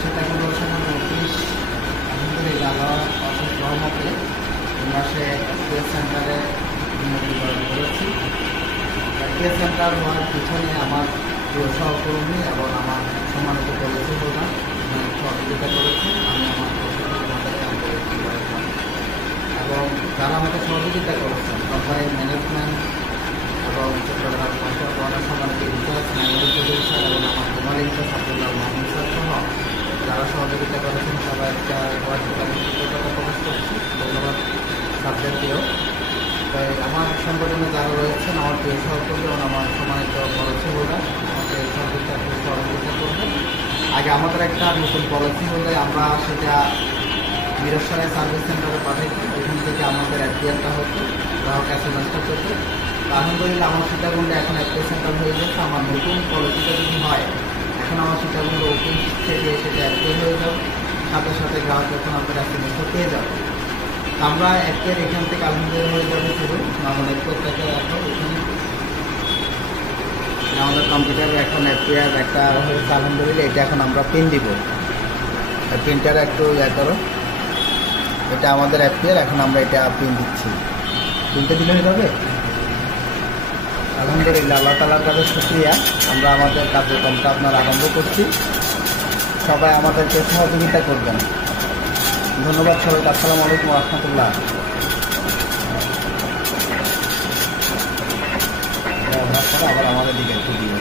সেটা কোনো সময় অফিস আলহামদুলিল্লাহ অফিস রহমতে মাসে এফপিএস সেন্টারে উন্নতিকরণ করেছি। এফপিএস সেন্টার হওয়ার পিছনে আমার প্রিয় সহকর্মী এবং আমার সম্মানিত পলিসি হোল্ডার সহযোগিতা করেছে। আমি আমার এবং যারা আমাকে সহযোগিতা করেছেন কোম্পানির ম্যানেজমেন্ট এবং চট্টগ্রাম পৌরসভার সম্মানিত ইনচার্জ ম্যানেজার প্রডিউসার এবং আমার কুমার ইনচার্জ আব্দুল্লাহ মাহমুদ স্যার সহ যারা সহযোগিতা করেছেন সবাইকে কৃতজ্ঞতা প্রকাশ করছি। ধন্যবাদ সাবজেক্টেও। তাই আমার সংগঠনে যারা রয়েছেন আমার প্রিয় সহকর্মী এবং আমার সম্মানিত পলিসি হোল্ডার আমাকে সহযোগিতা করবেন। আগে আমাদের একটা নতুন পলিসি হলে আমরা সেটা মিরসরাই সার্ভিস সেন্টারে পাঠাইছি। ওইখান থেকে আমাদের এফপিআরটা হতো, গ্রাহক এসএমএসটা করতো। আলহামদুলিল্লাহ আমার সীতাকুণ্ডে এখন এফপিআর সেন্টার হয়ে গেছে। আমার নতুন পলিসিটা যদি হয় এখন আমার সীতাকুণ্ড অফিস থেকে সেটা এফপিআর হয়ে যাবে, সাথে সাথে গ্রাহক যখন আপনার এসএমএসটা পেয়ে যাবে। আমরা এফপিআর এখান থেকে আলহামদুলিল্লাহ হয়ে যাবে শুরু। আমাদের প্রত্যেকে এখন এখানে আমাদের কম্পিউটারে এখন এফপিআর একটা হয়েছে আলহামদুলিল্লাহ। এটা এখন আমরা পিন দিব, প্রিন্টারে একটু করো। এটা আমাদের এফপিআর, এখন আমরা এটা পিন দিচ্ছি। পিনটা দিলে হয়ে যাবে। আলহামদুলিল্লাহ আল্লাহ তাআলার কাছে শুকরিয়া, আমরা আমাদের কার্যক্রমটা আপনার আরম্ভ করছি। সবাই আমাদেরকে সহযোগিতা করবেন। ধন্যবাদ সবাইকে। আসসালামু আলাইকুম ওয়া রাহমাতুল্লাহ। আবার আমাদের দিকে একটু দিয়ে